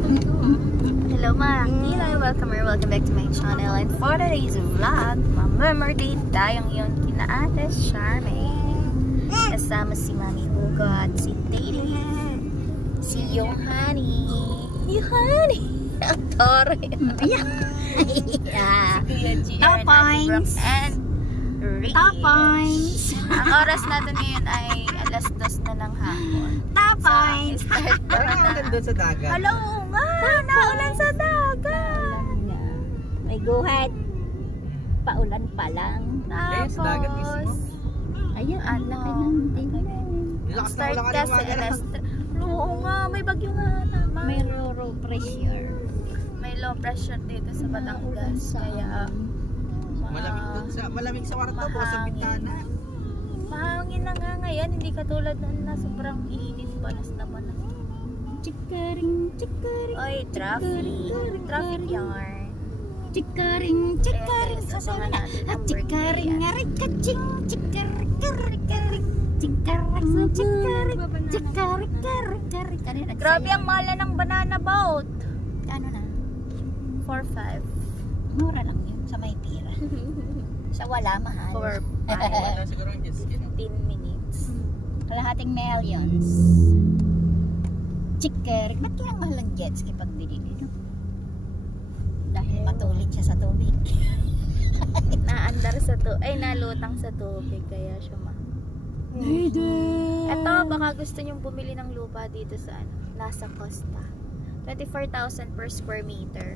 Hello mga Kila, welcome back to my channel. And for today's vlog, mamamerdate tayong yun kina Ate Charmaine. Kasama si Mami Hugo at si Daddy, si Yohani. Ang toro yun. Top points. And Rich. Top points. Ang oras natin ngayon ay alas 2 na ng hapon. Top points. Start na. Parang doon sa dagat. Hello nga, naulan sa dagat. May guhat. Paulan pa lang. Ayun, sa dagat mismo. Ayun, ang laki ng tingnan. Lakas na Start ulang kasi kaliwa. alas 3. Oo nga, may bagyo nga naman. May low pressure. May low pressure dito sa Batangas. Kaya Malamig sa kwarto, bukas sa bintana. mahangin na nga ngayon. Hindi katulad noon na sobrang init panas naman. Chikaring. Oy, traffic yarn. Chikaring. Sasahan natin ang Chikaring. birthday. Arikaching. Chikaring. Grabe ang mala ng banana boat. Ano na? 4-5. Mura lang yun sa may tira. Sa wala, mahal. 4-5. Wala siguro ang jet ski. 15 minutes. Kalahating millions. Chikaring. Ba't kaya mahal ang jet ski pag binili? No? Dahil matulit siya sa tubig. Naandar sa nalutang sa tubig kaya siya Ito, baka gusto nyong bumili ng lupa dito sa nasa Costa. 24,000 per square meter.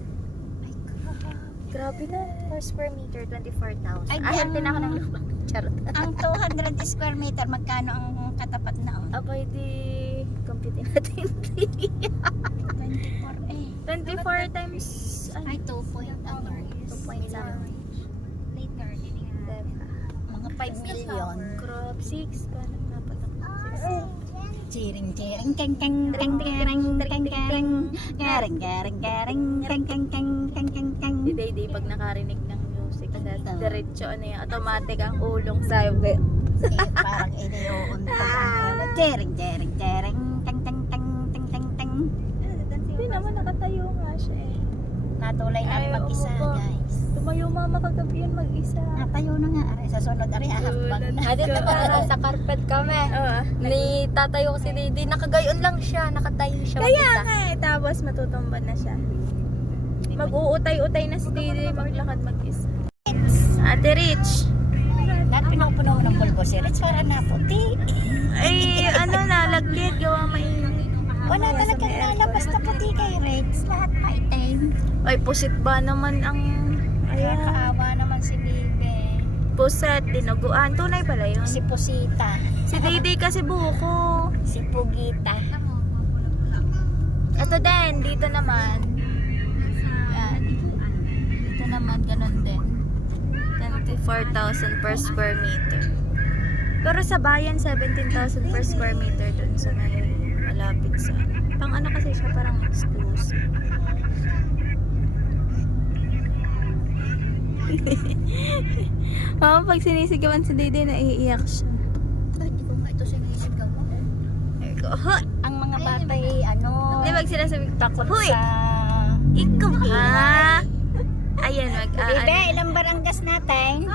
Grabe na, per square meter, 24,000. Ay, Hantin ako ng lupa. Charot. Ang 200 square meter, magkano ang katapat na? Okay, di compute natin. 24 eh. 24 times, Ay, 2 point ano? 2 point something. Later, mga 5 million. Crop 6, paano napatak? Chiring, keng, Si Day pag nakarinig ng music, diretso yan, automatic ang ulong sabi. parang iniuuntog. Chiring, Hindi naman nakatayo nga siya eh. natulay namin Ay, mag-isa, oo po. guys. Tumayo mama kagabi yun mag-isa. Natayo na nga, aray. Sa sunod, aray, ahakbang na. Dito para sa carpet kami. Ni tatayo si Didi, nakagayon lang siya, nakatayo siya. Kaya nga eh, tapos matutumban na siya. Mag-uutay-utay na si Didi, maglakad mag-isa. Ate Rich. Lahat pinupuno mo ng pulbo si Rich, para naputi. Ay, nalagkit, gawa mainit. Wala talagang lalabas na puti kay Rich. Lahat maitim. Ay, pusit ba naman ang... Kaya kaawa naman si Bibe. Puset, dinuguan. Tunay pala yun. Si Pusita. Si Didi kasi buko. Si Pugita. Ito din, dito naman. Yan. Dito naman, ganun din. 24,000 per square meter. Pero sa bayan, 17,000 per square meter dun sa malapit sa... Pang ano kasi siya, parang exclusive. Mama, pag sinisigawan si Dede, naiiyak siya. Hindi ko nga ito sinisigaw mo. There you go. Hoy! Ang mga batay, ano, Di ba sinasabi, takot Hoy! sa... Ikaw ha! Ayan, Bibe, ilang baranggas natin?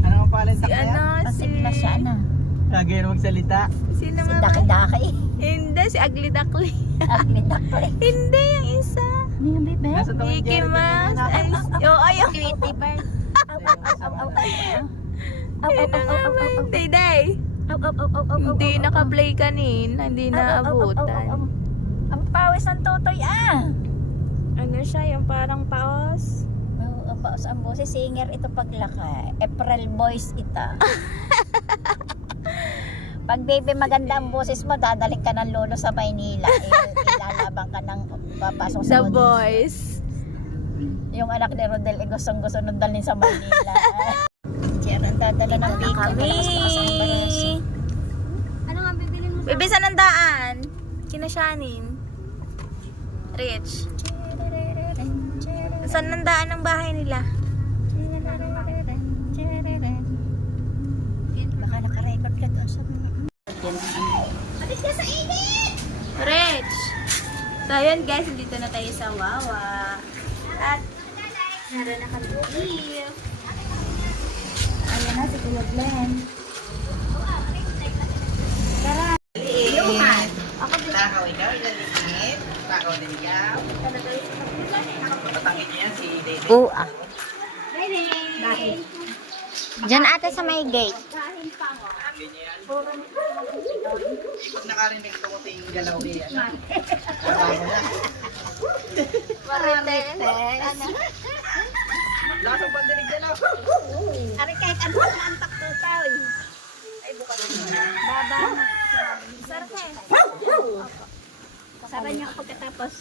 Ano ang palan si sa kaya? Pasig na siya na. Lagi na magsalita. Sino Si nga ba? Daki-Daki. Hindi, si Ugly Duckling. Agli Daki. Hindi, yung isa. Ano yung Bibe? Nasa Tom and Mickey Jerry Mouse. din Ayaw. Tweety Bird. Sino nga ba yun? Day. Hindi naka-play kanina. Hindi naabutan. Ang pawis ng totoy Ano siya, yung parang paos. Ang paos ang boses. Singer ito paglaka. April Boys ita. Pag baby maganda ang boses mo, dadaling ka ng lolo sa Maynila. Ilalabang ka ng papasok sa The audition. Boys. Yung anak ni Rodel, gusto nung dalhin sa Maynila. Diyan ang dadala ng bacon. Kami. Ano nga bibilin mo? Bibi, saan ang daan? Kinasyanin. Rich. Saan ang daan ng bahay nila? Baka nakarecord ka doon. So, ayun guys, dito na tayo sa Wawa. At, naroon na kami beef. Ayan na si Kuya Glenn. Tara. Iluhan. Ako din. Takaw ikaw, ilaliit. Takaw din ikaw. Patangin niya si Dede. Oo ah. Diyan ate sa may gate. Pag nakarinig ko sa yung galaw kaya. Marami na. Lakas ang pandinig galaw. Ari kahit ano ang taktukaw. Ay, buka na. Baba. Sarap eh. Sabi niyo pagkatapos.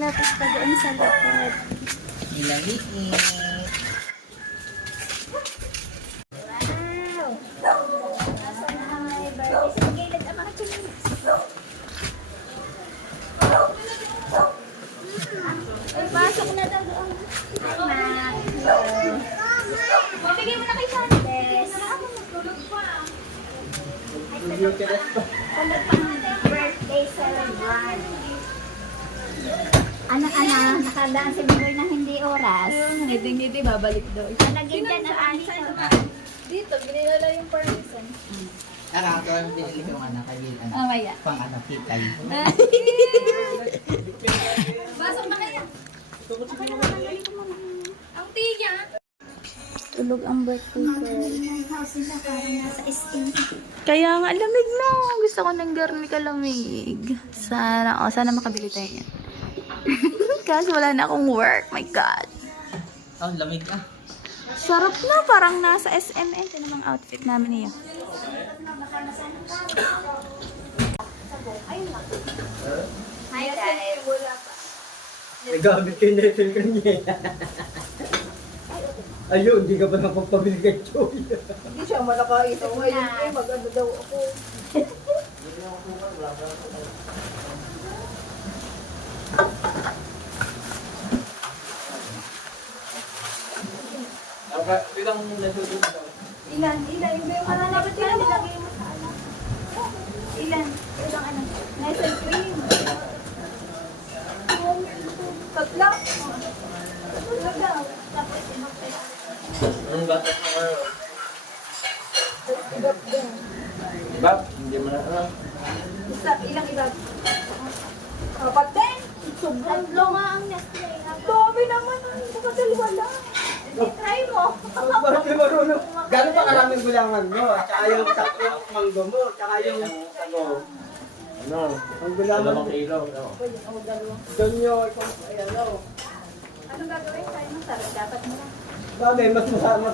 Lapis pa doon sa likod. Ilaliit. Pasok na daw doon. Mabigay mo na kay Sandes. Birthday celebrant. Anak-anak, nakadaan si Bigoy na hindi oras. Ngiti-ngiti, babalik doon. Nalagyan dyan ang anis. Dito, ginilala yung permission. Ako ang pinili ko ng anak kaibigan. Mamaya. Pang anak kitay. Pasok na kayo. Ang tiya. Tulog ang birthday girl. House nila parang nasa SM. Kaya nga, lamig na. Gusto ko ng garni kalamig. Sana makabili tayo yan. Kasi wala na akong work. My God. Oh, lamig ah. Sarap na. Parang nasa SM. Ito namang outfit namin niya. Hi guys. Nagamit kayo na ito kanya. Ayun, hindi ka ba nakapagpabili kay Joey? Hindi siya malakain. Ngayon eh, mag-ano daw ako. Ilang nasusunod daw? Ilan? Yung malalapit ka lang. Ilagay mo sa anak. Ilan? Ilang ano? Nice and cream. Tatlo. Tatlo daw. Tapos inopay. Anong gatas na kayo? Ibab? Hindi mo na alam. Ilang ibag? Apat din. Tatlo nga ang Nestle. Dami naman. Bukadalawa lang. Try mo. Bakit di marunong? Gano'n pa karaming gulangan mo? Tsaka yung tatlong manggo mo, tsaka yung ano? Ang gulangan mo. 2 kilo. Doon yun. Ayan o. Anong gagawin sa'yo? Masarap. Dapat mo lang. Bagay, mas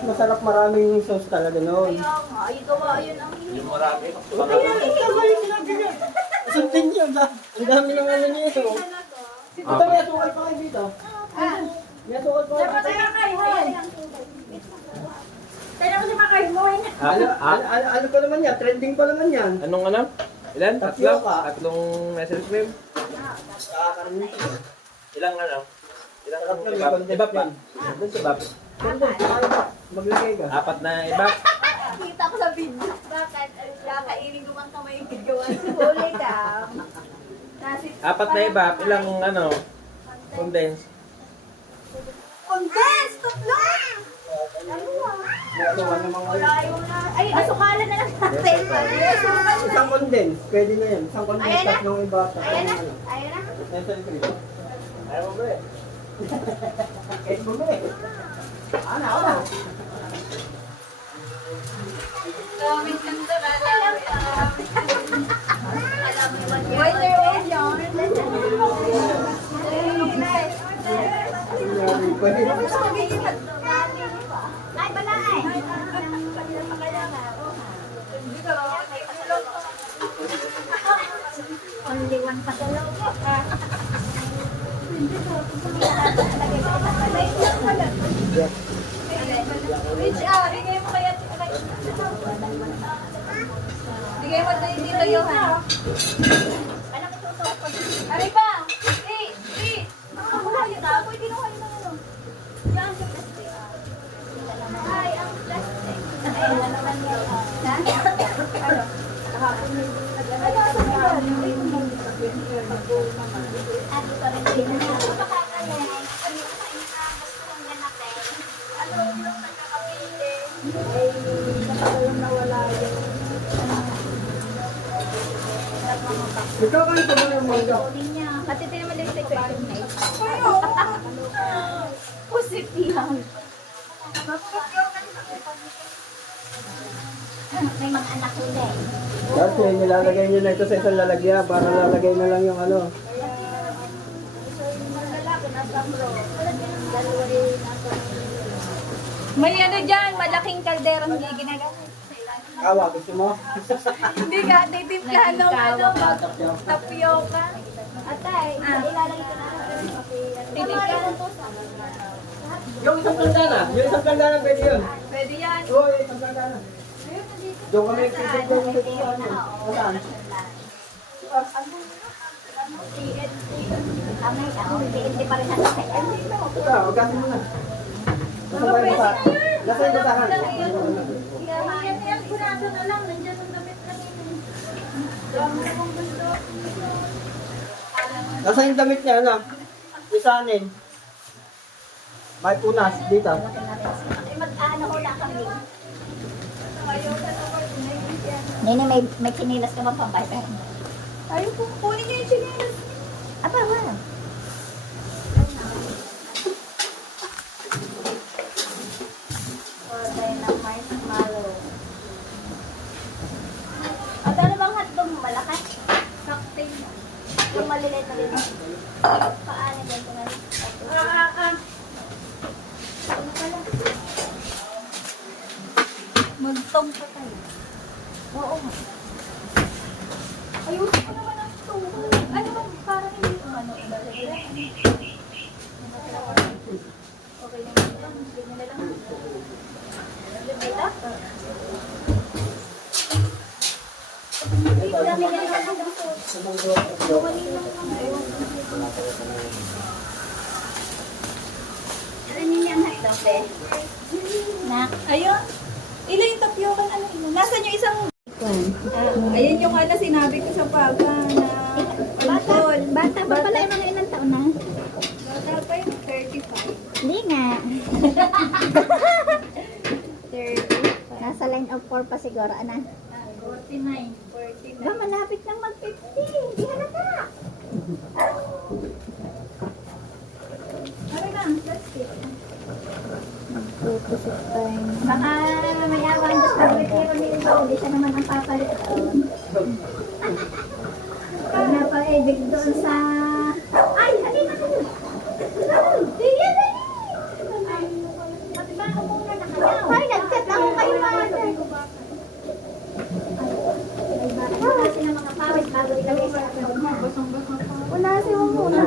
masarap maraming sauce talaga noon. Kaya nga. Ay, gawa yun ang Yung marami. Tama yung sinabi niya. Sundin niyo ba? Ang dami ng ano niya ito. Ito may asukal pa kayo dito. May asukal pa kayo dito. Tayo ko si Makay mo. Ano pa naman yan? Trending pa naman yan. Anong ano? Ilan? Tatlo Tatlo? ka. Tatlong message cream? Kakakarami ito. Ilang ano? Ilang Sarap lang, ibab? may Ibab yan. yan. Doon sa ibab. Maglagay ka. 4 na ibab. Kita ko sa video. Bakit? Kakainin ko mang kamay yung gagawa. Huli ka. 4 na ibab. Ilang ano? Condense. Condense! Tatlo! Ay, asukalan na lang natin. Isang condense, pwede na yan. Isang condense, Ayan na. tatlong iba. Ayan na. Ayan na. Nestle cream. Ayaw mo ba eh? Kahit mo ba eh? Ana, ako na. Gamit lang ito. Wait, there was yarn. Ay, balay. only one pa sa loob. Reach out, bigay mo kaya. Bigay mo tayo dito yung ha. Anak ito ito. Ari pa! Wala yun. Pwede na kayo ng ano. Yan, sa plastic. Ay, ang plastic. Ay, ano naman yan. Ano? Kahapon yun. At ito rin din. Ikaw kayo ba ng mangga? Pati ito naman din sa question na ito. Pusit yan. May mga anak ko din. Kasi nilalagay nyo na ito sa isang lalagyan para lalagay na lang yung ano. May ano dyan, malaking kalderong ginagamit. Awa, gusto mo? Hindi ka, titimplahan ng ano, tapioca. Atay, ilalagay ko na. Titimplahan. Yung isang kandana. Yung isang kandana pwede yun. Pwede yan. Oo, yung isang kandana. Doon kami nagpipit yung dito sa ano. Saan? Kamay ka, hindi pa rin natin. Ito, ugasin mo na. Nasa ba yung basa? Nasa yung basahan? Yan, kurado na lang. Nandiyan ang damit na Nasa yung damit niya, ano? Isanin. May punas dito. Mag-ano ko na kami. Nene, may kinilas ka ba pambay? Ayaw po, kunin niya yung chinelas. Aba, wala. Order ng marshmallow. At ano bang hotdog mo? Malaki? Cocktail. Yung maliliit na rin. Paano ganito na rin? Ano pala? Magtong pa tayo. Oo nga. Ayusin ko naman ang ito. Ano ba? Parang hindi ko ano. Okay na ito. Hindi na lang. Dito kami nalilipad ang food. Ano niya ang hotdog, be? Nak. Ayun. Ilan yung tapioca? Ano yun? Nasaan yung isang... Ayun yung ano sinabi ko sa papa na... Bata pa pala yung mga ilang taon na? Bata pa yung 35. Hindi nga. 30. Nasa line of 4 pa siguro, ana. 49. 49. Ba, malapit nang mag-50. Hindi halata. Ano na? Plastic. Baka may awan doon sa retiro ni Ibo. Hindi siya naman ang papalit. Pag napaibig doon sa... Ay! Halina ka doon! Sige, dali! Magbaho muna na kayo. Ay, nag-chat ako kayo, mother. Wala sila mga pawis bago ilagay sa account mo. Wala sila muna.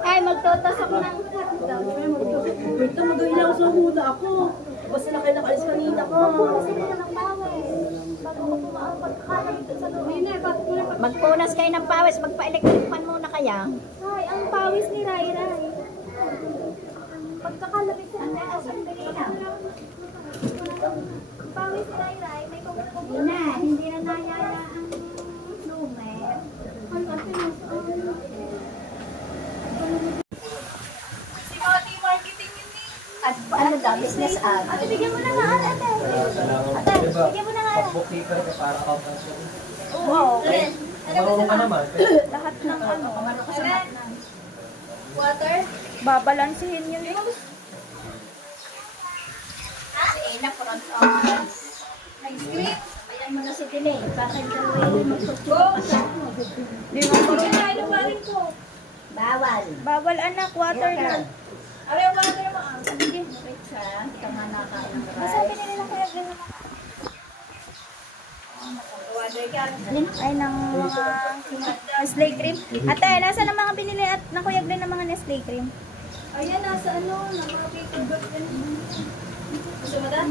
Ay, magtotosok ng Wait na, mag-ilang sa hula ako. Basta na kayo nakalis kanina ko. Magpunas sila ng pawis. Bago ko pagkakalit sa loob. Magpunas kayo ng pawis. Magpa-electric fan muna kaya. Ay, ang pawis ni Rai Rai. Pagkakalabit sa sandali na. Pawis ni Rai Rai, may Hindi na. Hindi na nayaya ang lume. Si Mati Marketing yun eh. At ano daw? Business ad. Ate, bigyan mo na nga ate. Ate, bigyan mo na nga. Bookkeeper ka para ka pa. Oo, okay. Marunong ka naman. Lahat ng ano. Ayan. Water. Babalansihin yun. Si Ina, front on. Ice cream. Ayan mo na si Tine. Bakit gawin mo Go. Di mo marunong tayo ng waring ko. Bawal. Bawal anak, water lang. Ano yung water mo? Hindi. Wait siya. Tama na kain ng Masang pinili lang kaya gano'n. Ay, ng mga Nestle cream. Ate, nasa ng mga binili at ng Kuya Glenn ng mga Nestle cream? Ayan, nasa ano, ng mga paper bag. Gusto mo da?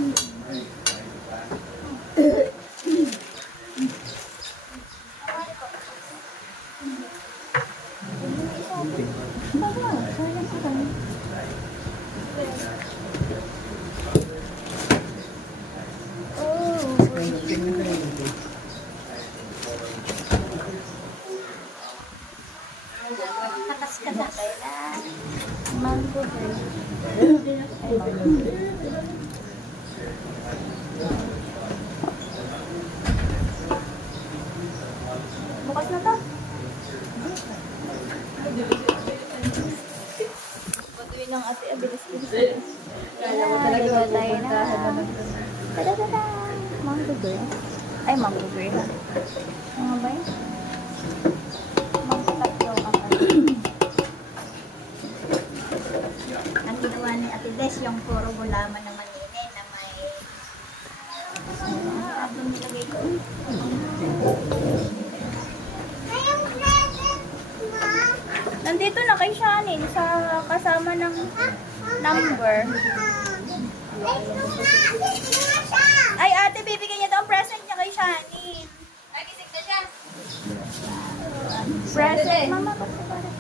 Takas ka na. Mango girl. Bukas na to. Patuloy ng ate, abilis-bilis. Talaga tayo na. Tada-tada. Mango girl. Ay, mango girl. Ano ba yun? Mango tatlo ka pa. Ang ginawa ni Ate Des, yung puro gulaman ng manini na may... Ano nilagay ko? Nandito na kay Shanin sa kasama ng number. Ay, ate, bibigyan niya daw ang present niya kay Shanin. Ay, gising na siya. Present? Mama, ba't ka parang?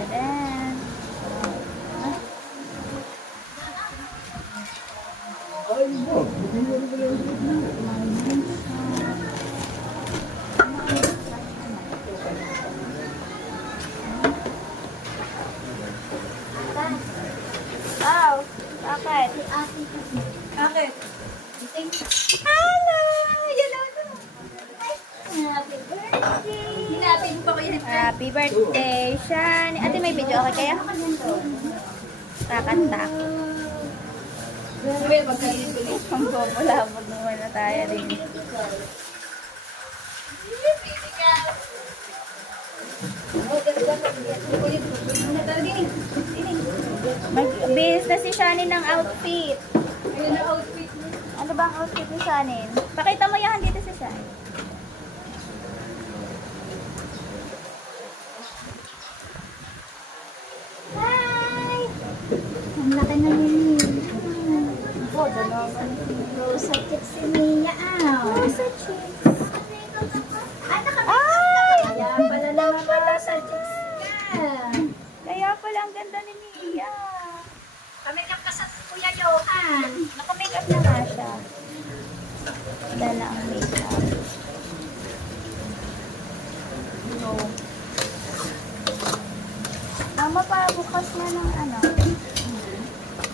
Tadaan. Wow, bakit? Bakit? Gising. Hello! Yan lang ito. Happy birthday! Hinapin mo pa ko yan. Happy birthday, Shani. Ate, may video okay kaya? Kakanta. Sabi, pagkalit-ulit. Ang populabog naman na tayo din. Mag-base na si Shani ng outfit. Ayun ang outfit mo. Ano ba ang outfit ni Shani? Pakita mo yan dito sa Shani. Hi! Ang laki na yun. Oh, dalawa. Rosa chicks si Mia. Rosa cheeks. Ay, Ay! kaya pala naman rosa chicks ka. Kaya pala ang ganda ni Mia. Kamikap ka sa Kuya Johan. Naka-makeup na nga siya. Dala ang makeup. So, mama pa, bukas na ng ano.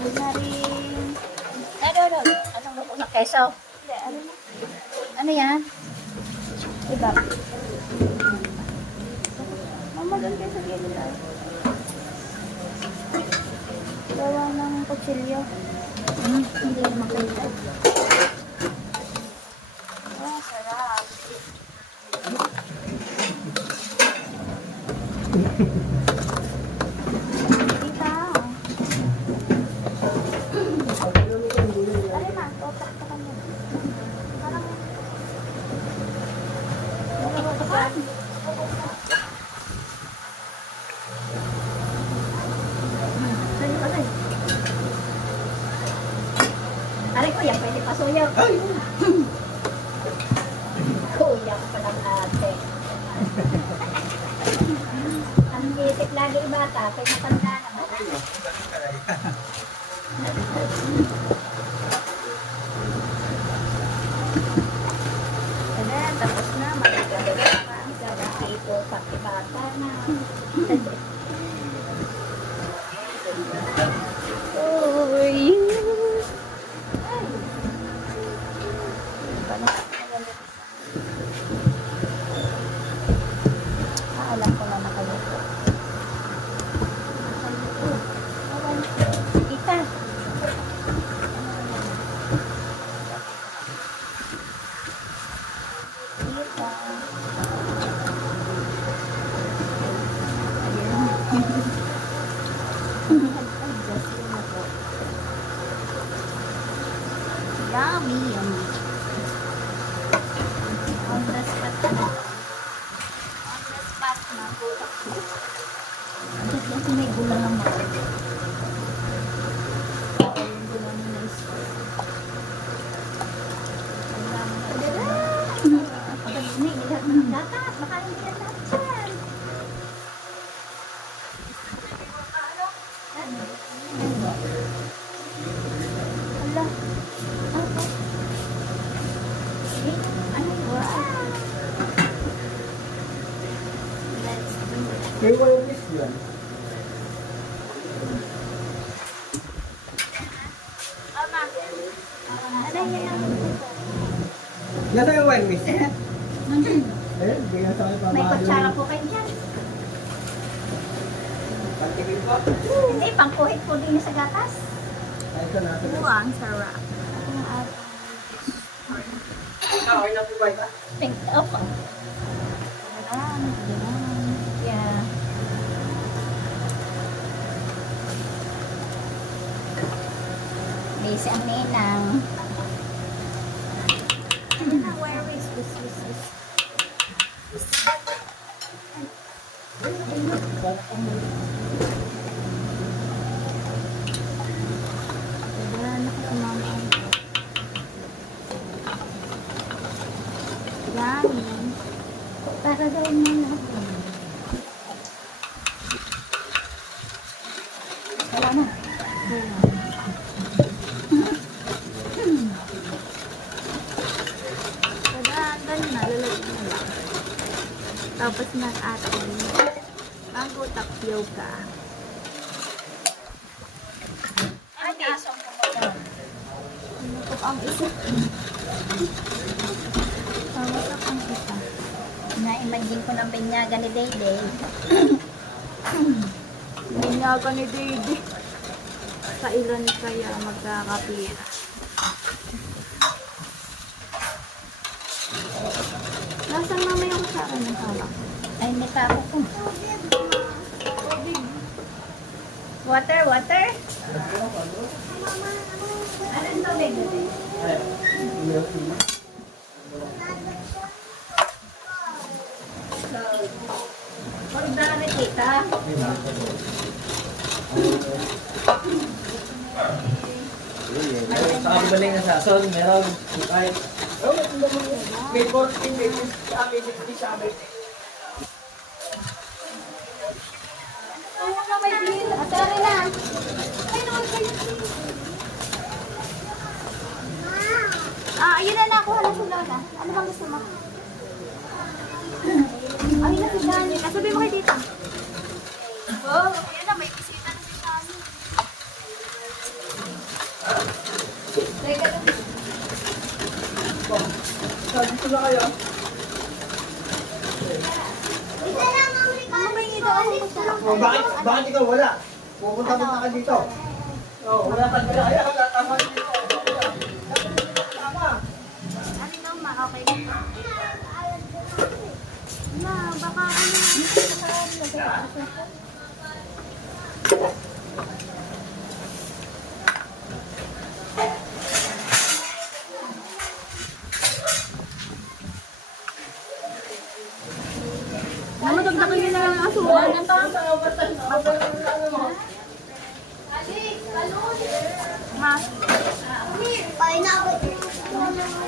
Huwag na rin. Ano? Anong luto na keso? Hindi, ano na? Ano yan? Diba? Mama, doon kayo sa gilid. Gawa ng kutsilyo. Hindi makita. Oh, sarap. Tita. Dali na, totak ka kanya. Parang... Aray ko yan, pwede pasuyaw. Kuya ko palang ate. Ang isip lagi yung bata, kaya matanda naman. Ayan, tapos na. Magagawa na. Ito, pati bata na. Uy. Alam ko na nakaluto. gatas na butak. Kasi may gula naman. Yung gula na nice. Pagod na, hindi lahat ng gatas. Baka hindi yan lahat dyan. Ala. Okay. Ano? Wow. Let's do it. May wireless yan. Ama. Ano yan? Nasa yung wireless? Eh, bigyan sa akin May pamalo. kutsara po kayo dyan. Pagtingin po. Hindi, pangkuhit po din sa gatas. Ay, ito na. Ang sarap. Okay na po ba ito? Pink up. Yan. Yeah. Busy ang ninang. Where is this? Ayan, nakakumama. Yummy. Para daw mo na. Wala na. Pagdahan na, lalagyan mo lang. Tapos nag-atin. Mango tapioca. Ay, asong po. Ito ang isa. Pawasak ang isa. Na-imagine ko ng binyaga ni Dayday. Binyaga ni Dede. Kailan kaya magkakapira? Nasaan mama yung kusara ng hawak? Ay, may kako ko. Water. Anong tubig? Huwag dami kita. Sa kabibaling na sason, meron. Kahit May 14 minutes sa amin, 50 sa amin. Ano na may bill? Atari na. Ayun na nakuha na si Lola. Ano bang gusto mo? Ayun na si Dani. Sabi mo kay tita. Oh, ayun na. May bisita na si Dani. Dito na kayo. Mama, may ito ako gusto. Oh, bakit ikaw wala? Pupunta ka dito. Oh, wala ka dito. Ay, wala ka dito. Tama. Ano daw ma? Okay. Ma, baka ano. Mama, dagdagan nyo na lang ang asukal. Ma.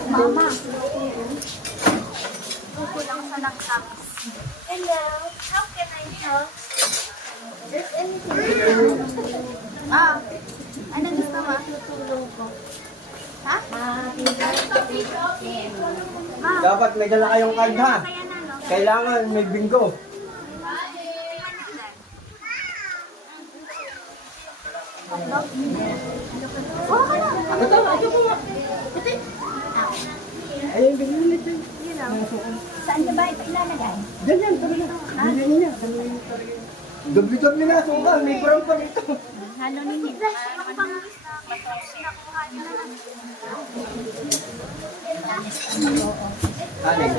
Mama. Kukulang sa langkaks. Hello. How can I help? There's anything. Ano gusto mo? Tutulong ko. Ha? Ma. Dapat may dala kayong card ha. Kaya na, no? Kailangan may bingo. Ayun, ganyan nito. Saan niya ba ito ilalagay? Ganyan, talaga. Ganyan niya. Dubli-dubli na sukal. May brown pa dito. Halo ninyo. Yung pangis na nakuha niyo na lang. Alin?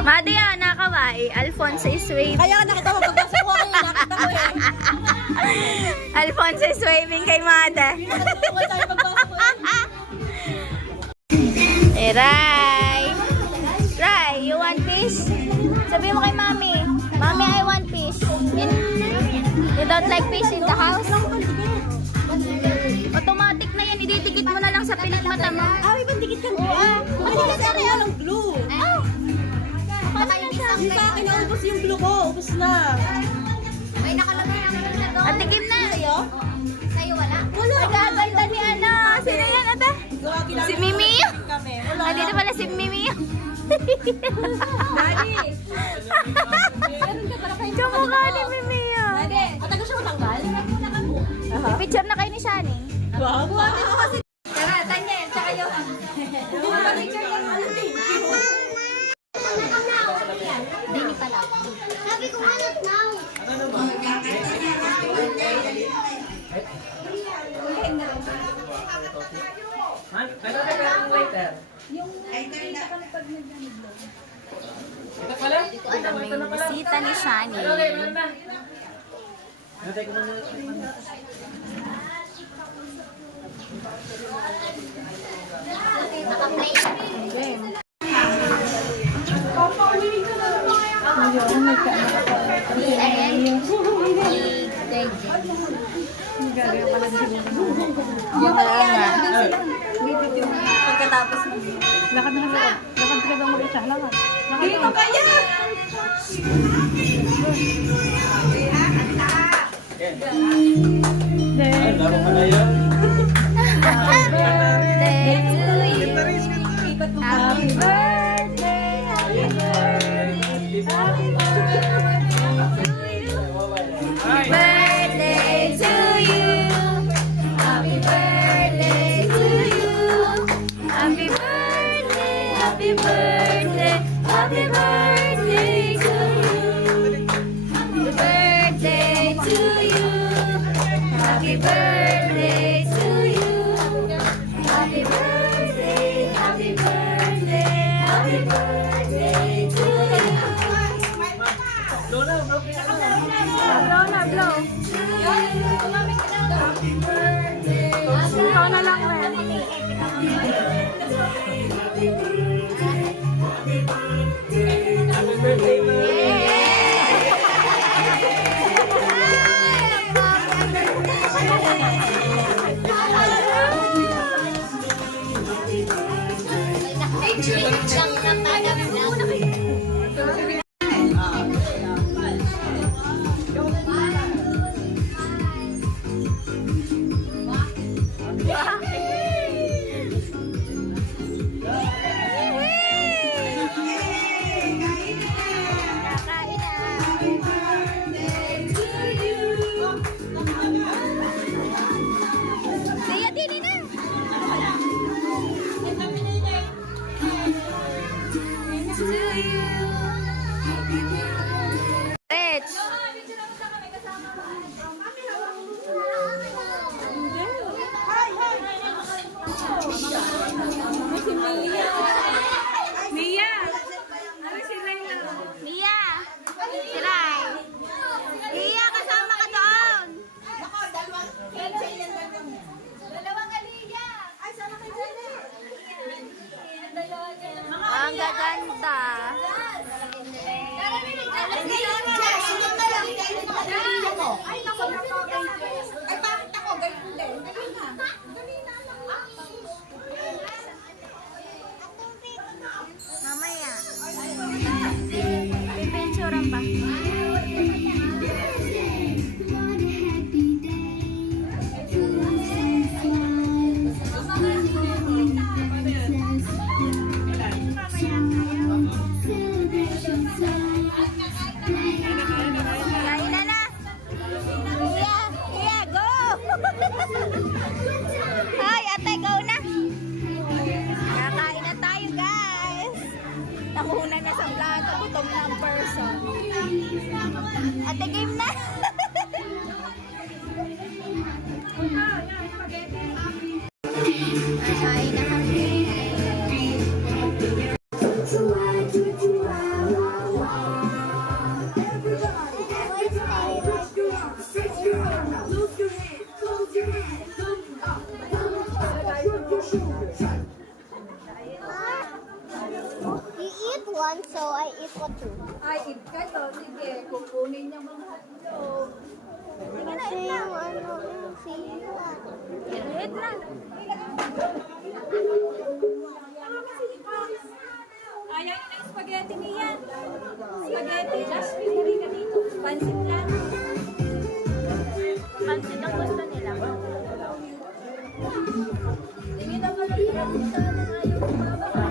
Madi nakawai. Alfonso is waving. Kaya nakita mo pagpasok ko, Alfonso is waving kay Mother. Eh, Ray. Ray, you want fish? Sabi mo kay Mami. Mami, I want fish. You don't like fish in the house? Automatic na yan. Ididikit mo na lang sa pilit mata mo. Ay, ba't dikit kang glue? Matigas na rin. Walang glue. Paano na siya? Yung sa akin, naubos yung glue ko. Ubos na. May nakalagay ang glue na doon. At tikim na. Sa'yo? Sa'yo wala? Wala. Nagaganda ni ano. Sino yan, ate? Si Mimi. Kami. Wala. Ah, dito pala si Mimi. Daddy. Kamukha ni Mimi. Daddy. Matagal siya matanggal? Picture na kayo ni Shani. Wow. Tara, Daniel, tsaka yun. Dini pala. Sabi ko hanap now. Man, ano ka ng lighter? Ito pala? May bisita ni Shani. Natay ko muna. Naka-play. Pagkatapos mo. Lakad na lang. Lakad ka lang mag-isa. Lakad. Dito kaya! Ay, laro ka na yan. Birthday to you. Happy birthday. Happy birthday. Happy birthday to you. Happy birthday to you. Happy birthday. Happy birthday. Happy birthday to you. Happy birthday to you. Happy birthday to you. Happy birthday. Happy birthday. Happy birthday to you. Blow na, blow ka na. Blow na, blow. Ikaw na lang, Ren. Happy birthday, man. Siya, dini na. Rich. Mia! Si Rai! Mia, kasama ka doon! Dalawang aliya. Ay, sana kayo dyan. Ang gaganda! Mamaya. Pipinsuran pa. Kain na na! Iya! Iya! Go! Hi! Ate, go na! Kakain na tayo, guys! Nakuha na sa plato. Gutom na ang person. Ate, game na! Kain na kami. Everybody, let's stay. Lose your hand. Ay, ito, sige, kukunin niya mga hotdog. Kasi yung ano, yung sila. Wait lang. Ayaw niya ng spaghetti niya. Spaghetti, just pinili ka dito. Pansit lang. Pansit ang gusto nila. Sige naman, ayaw kumabasa.